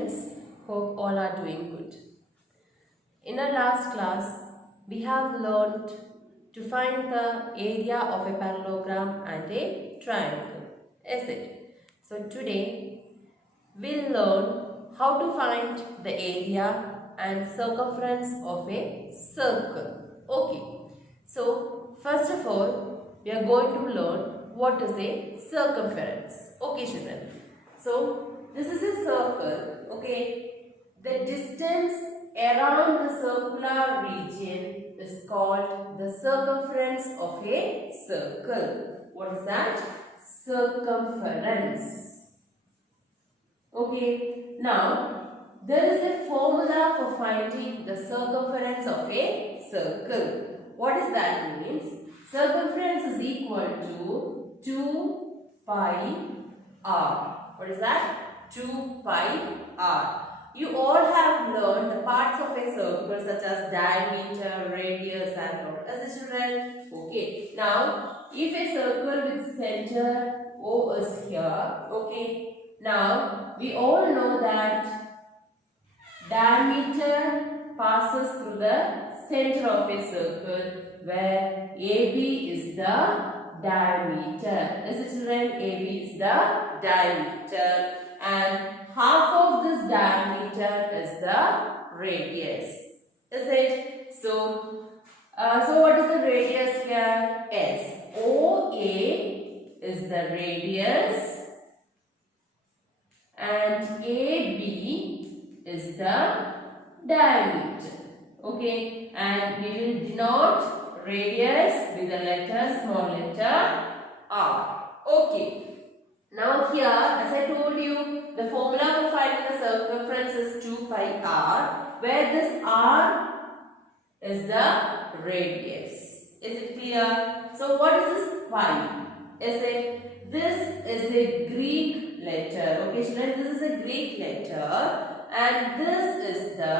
students, hope all are doing good. In our last class, we have learned to find the area of a parallelogram and a triangle, is it? So today, we'll learn how to find the area and circumference of a circle. Okay, so first of all, we are going to learn what is a circumference. Okay, children. So this is a circle. Okay, the distance around the circular region is called the circumference of a circle. What is that? Circumference. Okay, now there is a formula for finding the circumference of a circle. What does that mean? Circumference is equal to 2 pi r. What is that? 2 pi r. You all have learned the parts of a circle such as diameter, radius and all. As the children? Okay. Now, if a circle with center O is here, okay. Now, we all know that diameter passes through the center of a circle where AB is the diameter. Is it children? AB is the diameter and half of this diameter is the radius. Is it? So what is the radius here? S. OA is the radius and AB is the diameter. Okay, and we will denote radius with the small letter r. Okay, now here as I told you, the formula for finding the circumference is 2 pi r, where this r is the radius. Is it clear? So what is this pi? This is a Greek letter. Okay, children, this is a Greek letter and this is the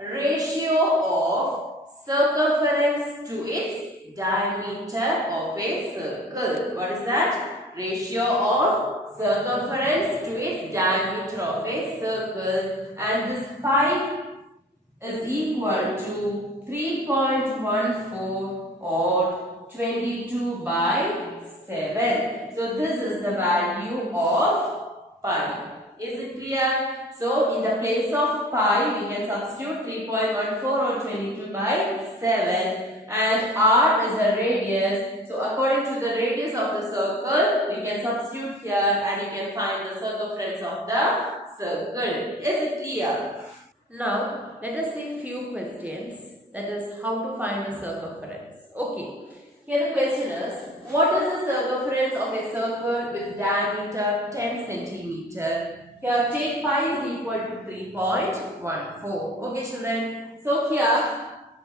ratio of circumference to its diameter of a circle. What is that? Ratio of circumference to its diameter of a circle, and this pi is equal to 3.14 or 22 by 7. So this is the value of pi. Is it clear? So in the place of pi we can substitute 3.14 or 22 by 7 and r is the radius. So according to the radius of the circle we can substitute here and you can find the circumference of the circle. Is it clear? Now let us see few questions, that is how to find the circumference. Okay. Here the question is, what is the circumference of a circle with diameter 10 centimeter? Here take pi is equal to 3.14. Okay children. So here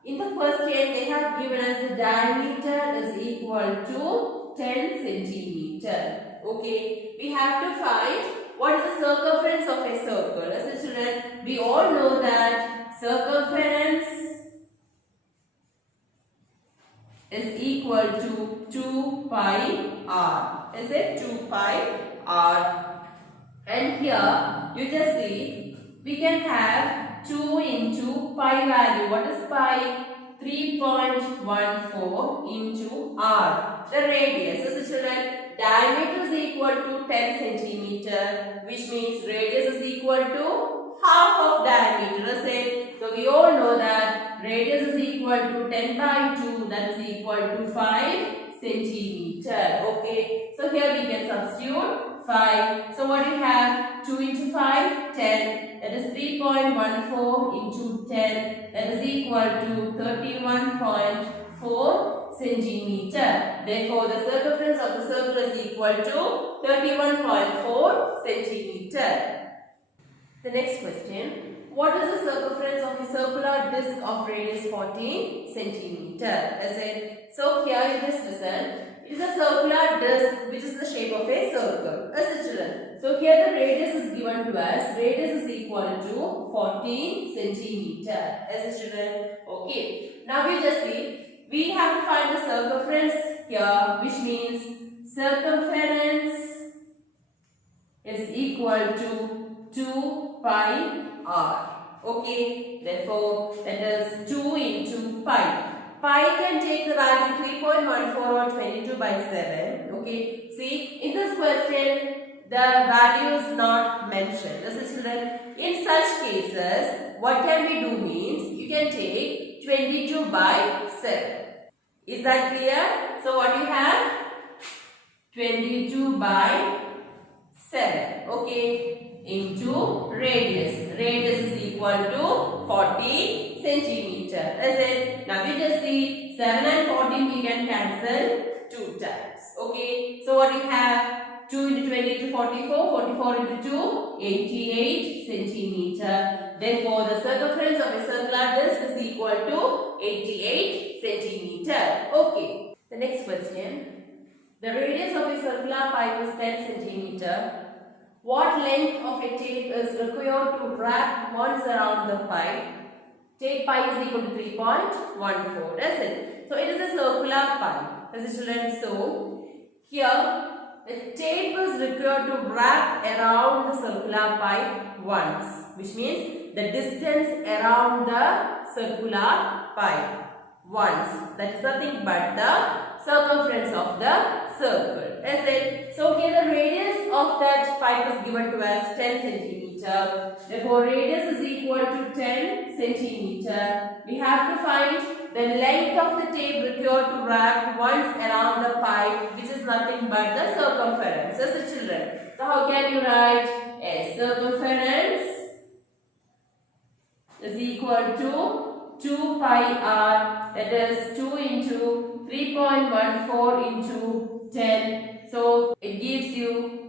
in the question they have given us the diameter is equal to 10 centimeter. Okay. We have to find what is the circumference of a circle. As children, we all know that circumference is equal to 2 pi r. Is it 2 pi r? And here you just see we can have 2 into pi value. What is pi? 3.14 into r. The radius. So children, diameter is equal to 10 centimeter, which means radius is equal to half of diameter. So we all know that radius is equal to 10 by 2, that is equal to 5 centimeter. Okay, so here we can substitute 5. So what do you have? 2 into 5, 10. That is 3.14 into 10. That is equal to 31.4 centimeter. Therefore, the circumference of the circle is equal to 31.4 centimeter. The next question. What is the circumference of a circular disc of radius 14 centimeter? So here in this lesson, it is a circular disc which is the shape of a circle. Children. So here the radius is given to us. Radius is equal to 14 centimeter. Children. Okay. Now we just see, we have to find the circumference here, which means circumference is equal to 2 pi r. Okay, therefore that is 2 into pi. Pi can take the value 3.14 or 22 by 7. Okay, see in this question the value is not mentioned. This is children. In such cases, what can we do means you can take 22 by 7. Is that clear? So what you have? 22 by 7. Okay, into radius. Radius is equal to 40 centimeter. Is it? Now we just see 7 and 14 we can cancel 2 times. Okay, so what you have? 2 into 22, 44. 44 into 2, 88 centimeter. Therefore, the circumference of a circular disc is equal to 88 centimeter. Okay. The next question. The radius of a circular pipe is 10 centimeter. What length of a tape is required to wrap once around the pipe? Tape pi is equal to 3.14. That's it. So, it is a circular pipe. As children, so here the tape is required to wrap around the circular pipe once, which means the distance around the circular pipe once. That is nothing but the circumference of the circle. Is it? So here the radius of that pipe is given to us 10 centimeter. Therefore, radius is equal to 10 centimeter. We have to find the length of the tape required to wrap once around the pipe, which is nothing but the circumference. Yes, the children. So how can you write? A circumference is equal to 2 pi r, that is 2 into 3.14 into 10. So it gives you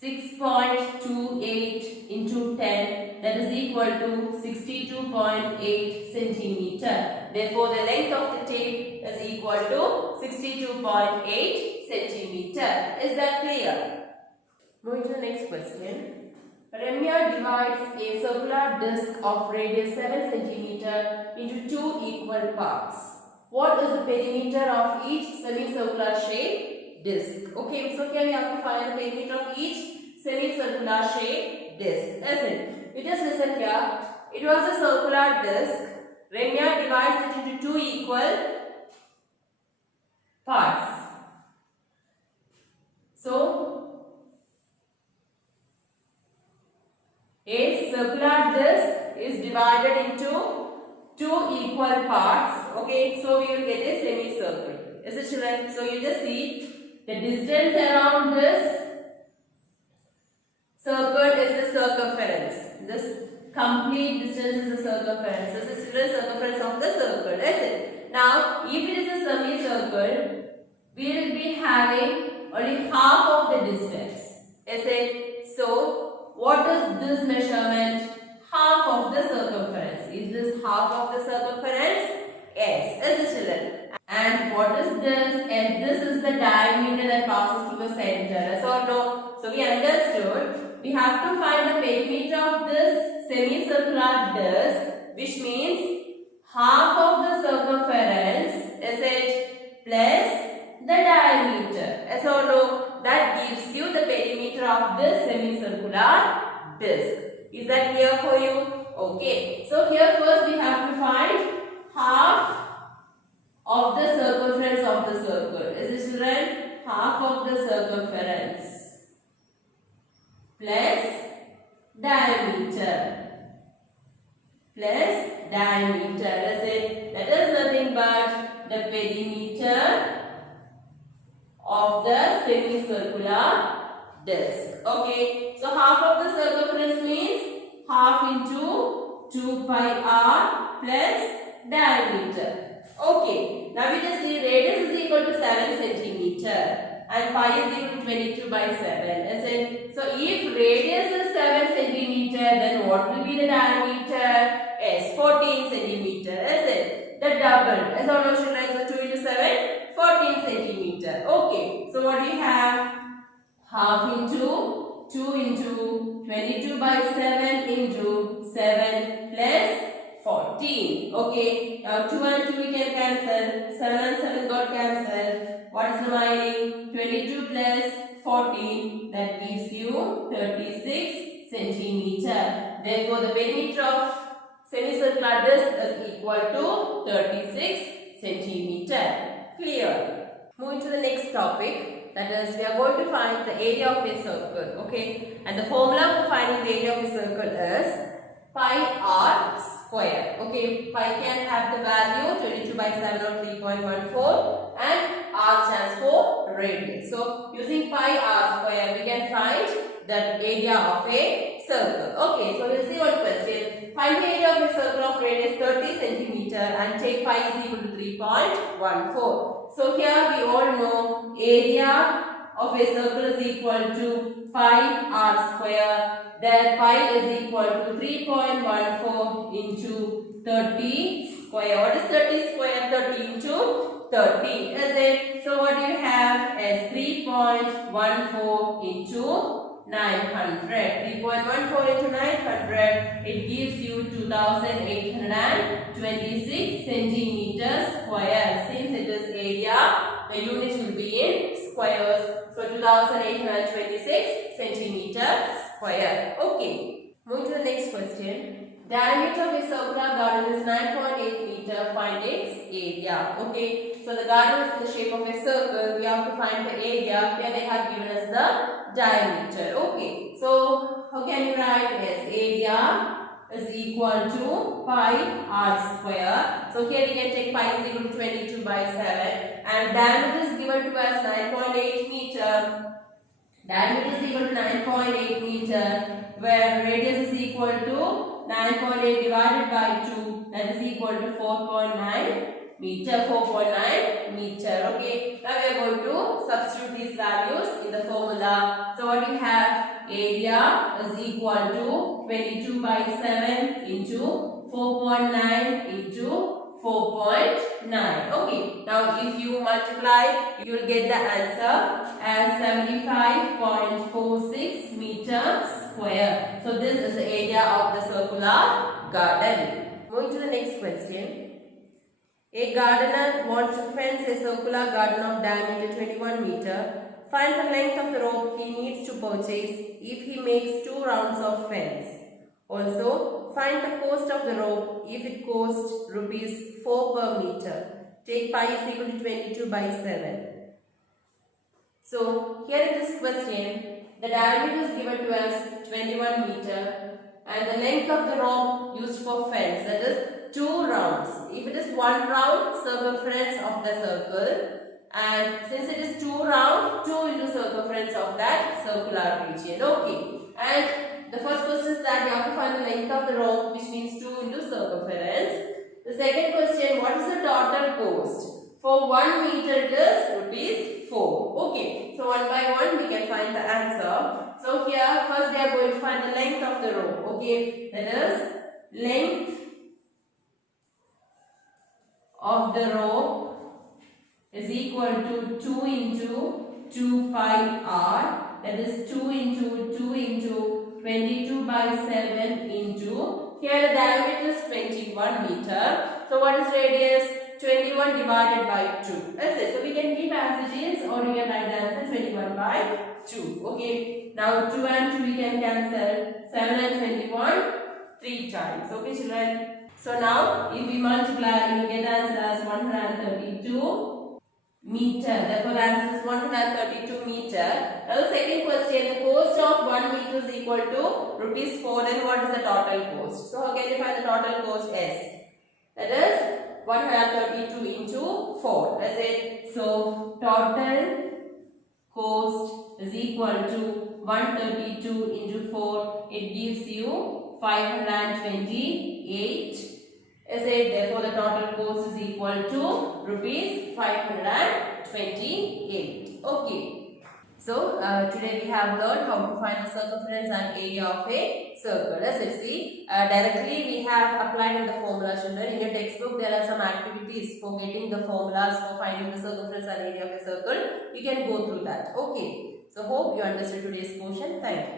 6.28 into 10, that is equal to 62.8 centimeter. Therefore, the length of the tape is equal to 62.8 centimeter. Is that clear? Moving to the next question. Ramya divides a circular disc of radius 7 centimeter into 2 equal parts. What is the perimeter of each semicircular shape disc? Okay, so here we have to find the perimeter of each semicircular shape disc. Listen, you just listen here. It was a circular disc. Ramya divides it into 2 equal parts. So, a circular disc is divided into 2 equal parts. Okay, so we will get a semicircle. Is it children? So you just see the distance around this circle is the circumference. This complete distance is the circumference. This is the circumference of the circle. That's it. Now, if it is a semicircle, we will be having only half of the distance. Is it? So, what is this measurement? Half of the circumference. Is this half of the circumference? Yes. Is it children? And what is this? And this is the diameter that passes through the center. Yes or no? So we understood. We have to find the perimeter of this semicircular disc, which means half of the circumference, is it, plus the diameter. Yes or no? That gives you the perimeter of this semicircular disc. Is that clear for you? Okay. So here first we have to find half of the circumference of the circle. Is it children? Half of the circumference plus diameter. Plus diameter. That's it. That is nothing but the perimeter of the semicircular disc. Okay. So half of the circumference means half into 2 pi r plus diameter. Okay. Now we just see radius is equal to 7 centimeter and pi is equal to 22 by 7. Is it? So if radius is 7 centimeter, then what will be the diameter? Yes, 14 centimeter. Is it? The double. As our notion lines, so 2 into 7, 14 centimeter. Okay. So what do we have? Half into 2 into 22 by 7 into 7 plus 14. Okay. Now 2 and 2 we can cancel. 7 and 7 got cancelled. What is remaining? 22 plus 14. That gives you 36 centimeter. Therefore, the perimeter of semicircular disc is equal to 36 centimeter. Clear? Moving to the next topic, that is, we are going to find the area of a circle. Okay, and the formula for finding the area of a circle is pi r square. Okay, pi can have the value 22 by 7 or 3.14, and r stands for radius. So, using pi r square, we can find the area of a circle. Okay, so we'll see one question. Find the area of a circle of radius 30 centimeter and take pi is equal to 3.14. So here we all know area of a circle is equal to pi r square. There pi is equal to 3.14 into 30 square. What is 30 square? 30 into 30, is it? So what do you have as 3.14 into 900. 3.14 into 900, it gives you 2826 centimeters square. Since it is area, the units will be in squares. So 2826 centimeters square. Okay. Moving to the next question. Diameter of a circular garden is 9.8 meter. Find its area. Okay. So the garden is in the shape of a circle. We have to find the area. Here they have given us the diameter. Okay. So how can you write this? Area is equal to pi r square. So here we can take pi is equal to 22 by 7. And diameter is given to us 9.8 meter. Diameter is equal to 9.8 meter, where radius is equal to 9.8 divided by 2, that is equal to 4.9 meter. 4.9 meter. Okay, now we are going to substitute these values in the formula. So what you have, area is equal to 22 by 7 into 4.9 into 4.9. Okay, now if you multiply, you will get the answer as 75.46 meters square. So this is the area of the circular garden. Moving to the next question. A gardener wants to fence a circular garden of diameter 21 meter. Find the length of the rope he needs to purchase if he makes 2 rounds of fence. Also, find the cost of the rope if it costs rupees 4 per meter. Take pi is equal to 22 by 7. So, here in this question, the diameter is given to us 21 meter and the length of the rope used for fence, that is 2 rounds. If it is 1 round, circumference of the circle, and since it is 2 round, 2 into circumference of that circular region. Okay, and the first question is that you have to find the length of the rope, which means 2 into circumference. The second question, what is the total cost? For 1 meter it is rupees 4. Okay, so one by one we can find the answer. So here first they are going to find the length of the rope. Okay, that is length of the rope is equal to 2 into 2 pi r, that is 2 into 2 into 22 by 7 into, here the diameter is 21 meter. So what is radius? 21 divided by 2. That's it. So we can keep as it is, or we can write the answer 21 by 2. Okay. Now 2 and 2 we can cancel. 7 and 21 3 times. Okay children. So now if we multiply, you get the answer as 132 meter. Therefore the answer is 132 meter. Now the second question, the cost of 1 meter is equal to rupees 4. Then what is the total cost? So how can you find the total cost? S. That is 132 into 4. That's it. So total cost is equal to 132 into 4. It gives you 528. Is it? Therefore the total cost is equal to rupees 528. Okay. So today we have learned how to find the circumference and area of a circle. Let's see. Directly we have applied in the formula, children. In your textbook there are some activities for getting the formulas for finding the circumference and area of a circle. We can go through that. Okay. So hope you understood today's portion. Thank you.